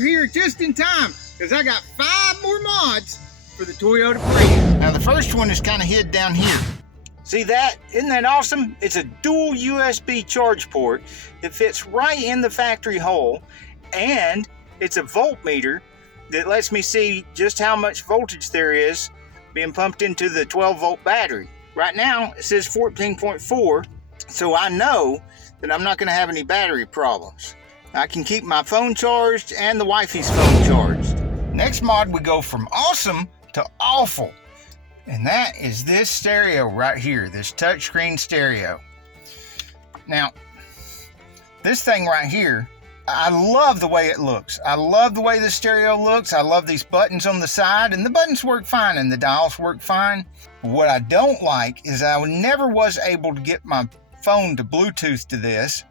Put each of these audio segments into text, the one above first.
you're here just in time, because I got 5 more mods for the Toyota Prius. Now the first one is kind of hid down here. See that? Isn't that awesome? It's a dual USB charge port that fits right in the factory hole, and it's a voltmeter that lets me see just how much voltage there is being pumped into the 12-volt battery. Right now it says 14.4, so I know that I'm not going to have any battery problems. I can keep my phone charged and the wifey's phone charged. Next mod, we go from awesome to awful. And that is this stereo right here, this touchscreen stereo. Now, this thing right here, I love the way it looks. I love the way the stereo looks. I love these buttons on the side, and the buttons work fine and the dials work fine. What I don't like is I never was able to get my phone to Bluetooth to this.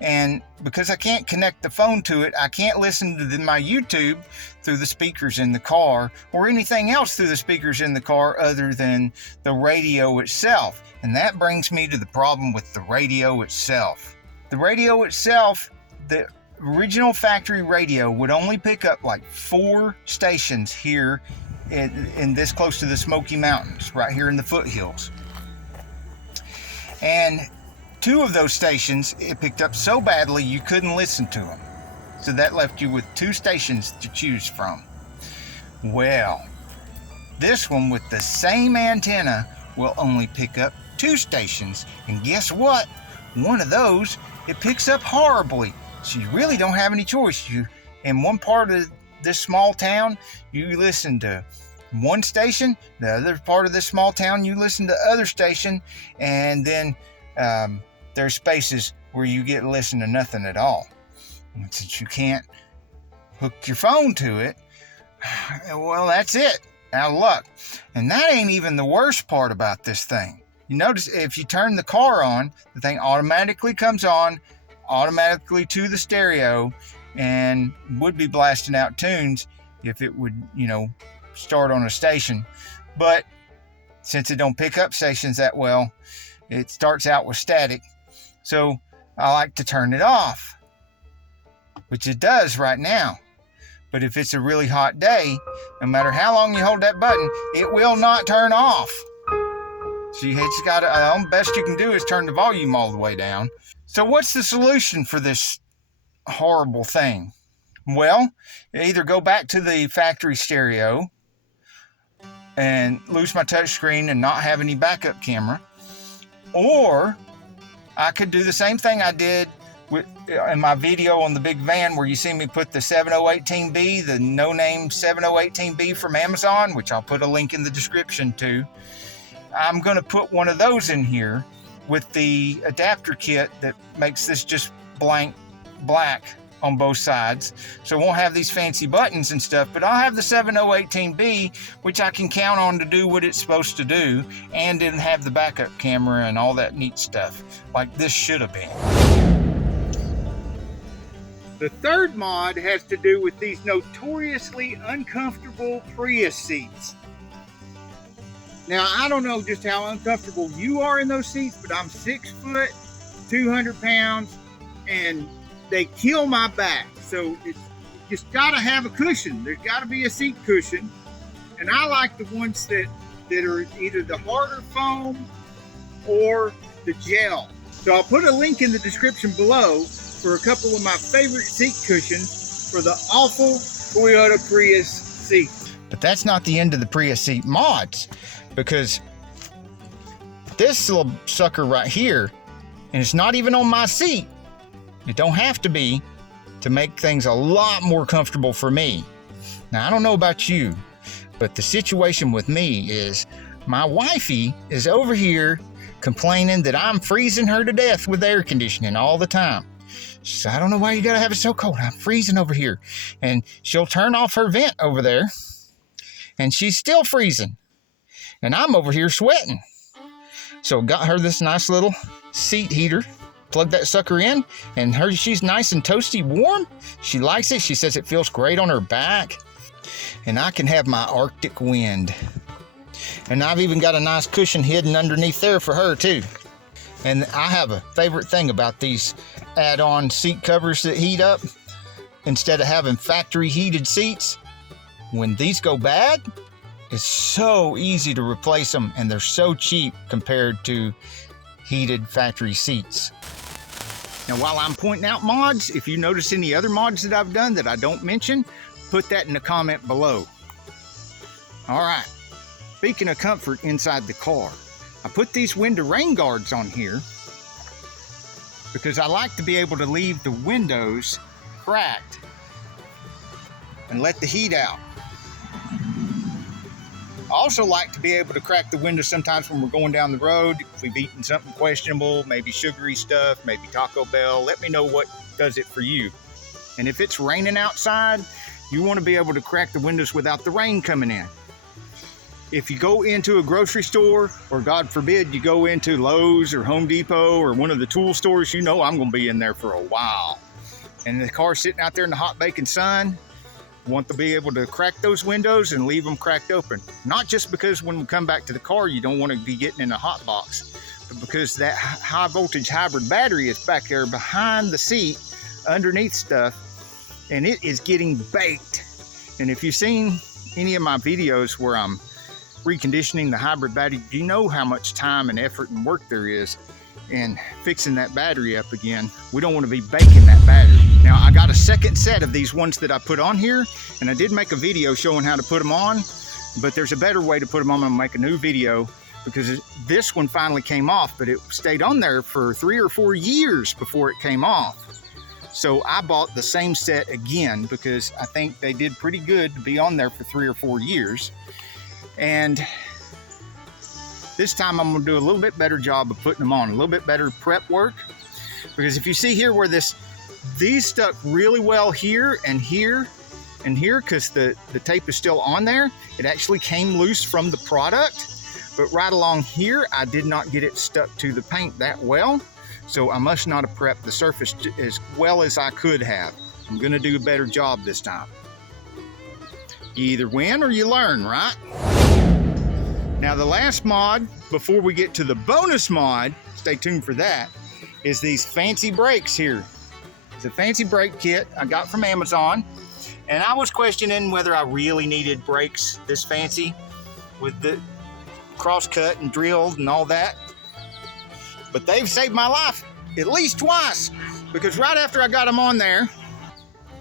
And because I can't connect the phone to it, I can't listen to my YouTube through the speakers in the car or anything else through the speakers in the car other than the radio itself. And that brings me to the problem with the radio itself. The radio itself, the original factory radio would only pick up like 4 stations here in this close to the Smoky Mountains, right here in the foothills. And 2 of those stations, it picked up so badly you couldn't listen to them. So that left you with 2 stations to choose from. Well, this one with the same antenna will only pick up 2 stations. And guess what? One of those, it picks up horribly. So you really don't have any choice. In one part of this small town, you listen to one station. The other part of this small town, you listen to other station. And then there's spaces where you get to listen to nothing at all. And since you can't hook your phone to it, well, that's it. Out of luck. And that ain't even the worst part about this thing. You notice if you turn the car on, the thing automatically comes on, automatically to the stereo, and would be blasting out tunes if it would, start on a station. But since it don't pick up stations that well, it starts out with static. So I like to turn it off, which it does right now. But if it's a really hot day, no matter how long you hold that button, it will not turn off. So you just got to, the best you can do is turn the volume all the way down. So what's the solution for this horrible thing? Well, either go back to the factory stereo and lose my touchscreen and not have any backup camera, or I could do the same thing I did in my video on the big van where you see me put the 7018B, the no-name 7018B from Amazon, which I'll put a link in the description to. I'm going to put one of those in here with the adapter kit that makes this just black on both sides. So it won't have these fancy buttons and stuff, but I'll have the 7018B, which I can count on to do what it's supposed to do, and then have the backup camera and all that neat stuff like this should have been. The third mod has to do with these notoriously uncomfortable Prius seats. Now, I don't know just how uncomfortable you are in those seats, but I'm 6 foot, 200 pounds, and they kill my back. So you just got to have a cushion. There's got to be a seat cushion. And I like the ones that are either the harder foam or the gel. So I'll put a link in the description below for a couple of my favorite seat cushions for the awful Toyota Prius seat. But that's not the end of the Prius seat mods, because this little sucker right here, and it's not even on my seat, it don't have to be, to make things a lot more comfortable for me. Now, I don't know about you, but the situation with me is my wifey is over here complaining that I'm freezing her to death with air conditioning all the time. So I don't know why you gotta have it so cold. I'm freezing over here. And she'll turn off her vent over there, and she's still freezing. And I'm over here sweating. So got her this nice little seat heater. Plug that sucker in, and she's nice and toasty warm. She likes it. She says it feels great on her back. And I can have my Arctic wind. And I've even got a nice cushion hidden underneath there for her too. And I have a favorite thing about these add-on seat covers that heat up. instead of having factory heated seats, when these go bad, it's so easy to replace them, and they're so cheap compared to heated factory seats. Now, while I'm pointing out mods, if you notice any other mods that I've done that I don't mention, put that in the comment below. All right, speaking of comfort inside the car, I put these window rain guards on here because I like to be able to leave the windows cracked and let the heat out. I also like to be able to crack the windows sometimes when we're going down the road. If we've eaten something questionable, maybe sugary stuff, maybe Taco Bell, let me know what does it for you. And if it's raining outside, you want to be able to crack the windows without the rain coming in. If you go into a grocery store, or God forbid, you go into Lowe's or Home Depot or one of the tool stores, you know I'm going to be in there for a while. And the car's sitting out there in the hot baking sun, want to be able to crack those windows and leave them cracked open. Not just because when we come back to the car, you don't want to be getting in a hot box, but because that high voltage hybrid battery is back there behind the seat, underneath stuff, and it is getting baked. And if you've seen any of my videos where I'm reconditioning the hybrid battery, you know how much time and effort and work there is in fixing that battery up again. We don't want to be baking that battery. Now, I got a second set of these ones that I put on here, and I did make a video showing how to put them on, but there's a better way to put them on. I'm gonna make a new video because this one finally came off, but it stayed on there for 3 or 4 years before it came off. So I bought the same set again because I think they did pretty good to be on there for 3 or 4 years. And this time I'm gonna do a little bit better job of putting them on, a little bit better prep work. Because if you see here where these stuck really well here and here and here, because the tape is still on there, it actually came loose from the product. But right along here, I did not get it stuck to the paint that well. So I must not have prepped the surface as well as I could have. I'm gonna do a better job this time. You either win or you learn, right? Now, the last mod, before we get to the bonus mod, stay tuned for that, is these fancy brakes here. It's a fancy brake kit I got from Amazon, and I was questioning whether I really needed brakes this fancy with the cross-cut and drilled and all that. But they've saved my life at least twice, because right after I got them on there,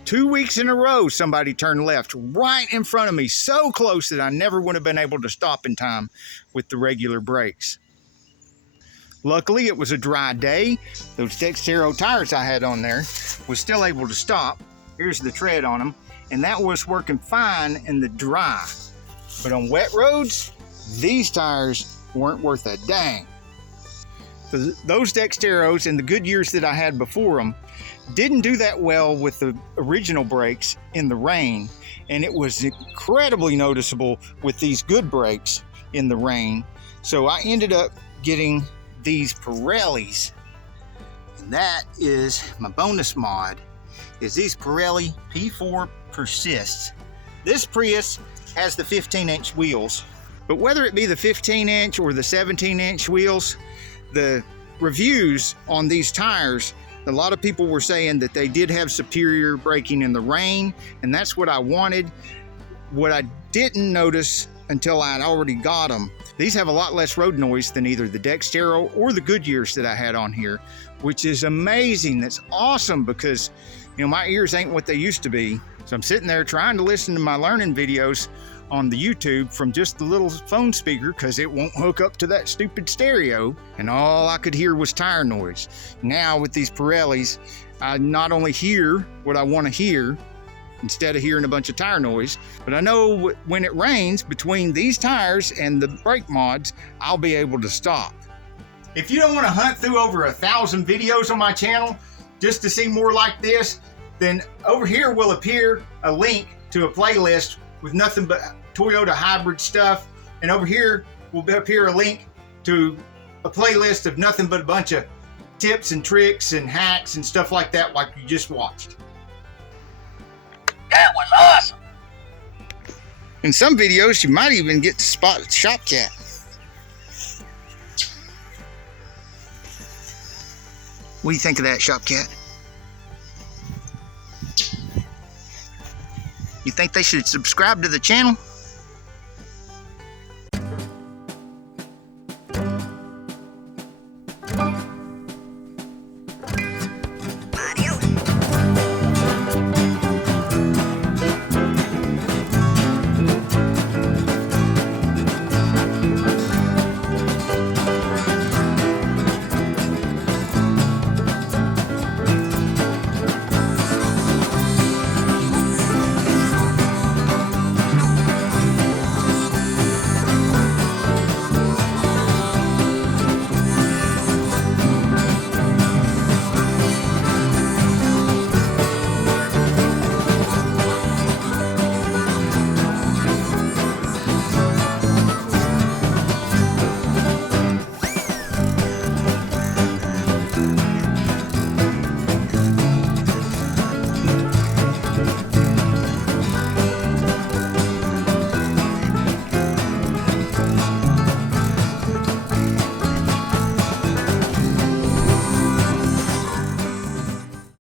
2 weeks in a row, somebody turned left right in front of me, so close that I never would have been able to stop in time with the regular brakes. Luckily, it was a dry day. Those Dextero tires I had on there was still able to stop. Here's the tread on them, and that was working fine in the dry. But on wet roads, these tires weren't worth a dang. Those Dexteros and the Goodyears that I had before them didn't do that well with the original brakes in the rain, and it was incredibly noticeable with these good brakes in the rain. So I ended up getting these Pirellis, and that is my bonus mod, is these Pirelli P4 Persists. This Prius has the 15-inch wheels, but whether it be the 15-inch or the 17-inch wheels, the reviews on these tires, a lot of people were saying that they did have superior braking in the rain, and that's what I wanted. What I didn't notice until I'd already got them, these have a lot less road noise than either the Dextero or the Goodyears that I had on here, which is amazing. That's awesome, because you know my ears ain't what they used to be. So I'm sitting there trying to listen to my learning videos on the YouTube from just the little phone speaker, because it won't hook up to that stupid stereo, and all I could hear was tire noise. Now with these Pirellis, I not only hear what I want to hear instead of hearing a bunch of tire noise, but I know when it rains between these tires and the brake mods, I'll be able to stop. If you don't want to hunt through over 1,000 videos on my channel just to see more like this, then over here will appear a link to a playlist with nothing but Toyota hybrid stuff, and over here will appear a link to a playlist of nothing but a bunch of tips and tricks and hacks and stuff like that, like you just watched. That was awesome! In some videos, you might even get to spot a shop cat. What do you think of that, shop cat? think they should subscribe to the channel?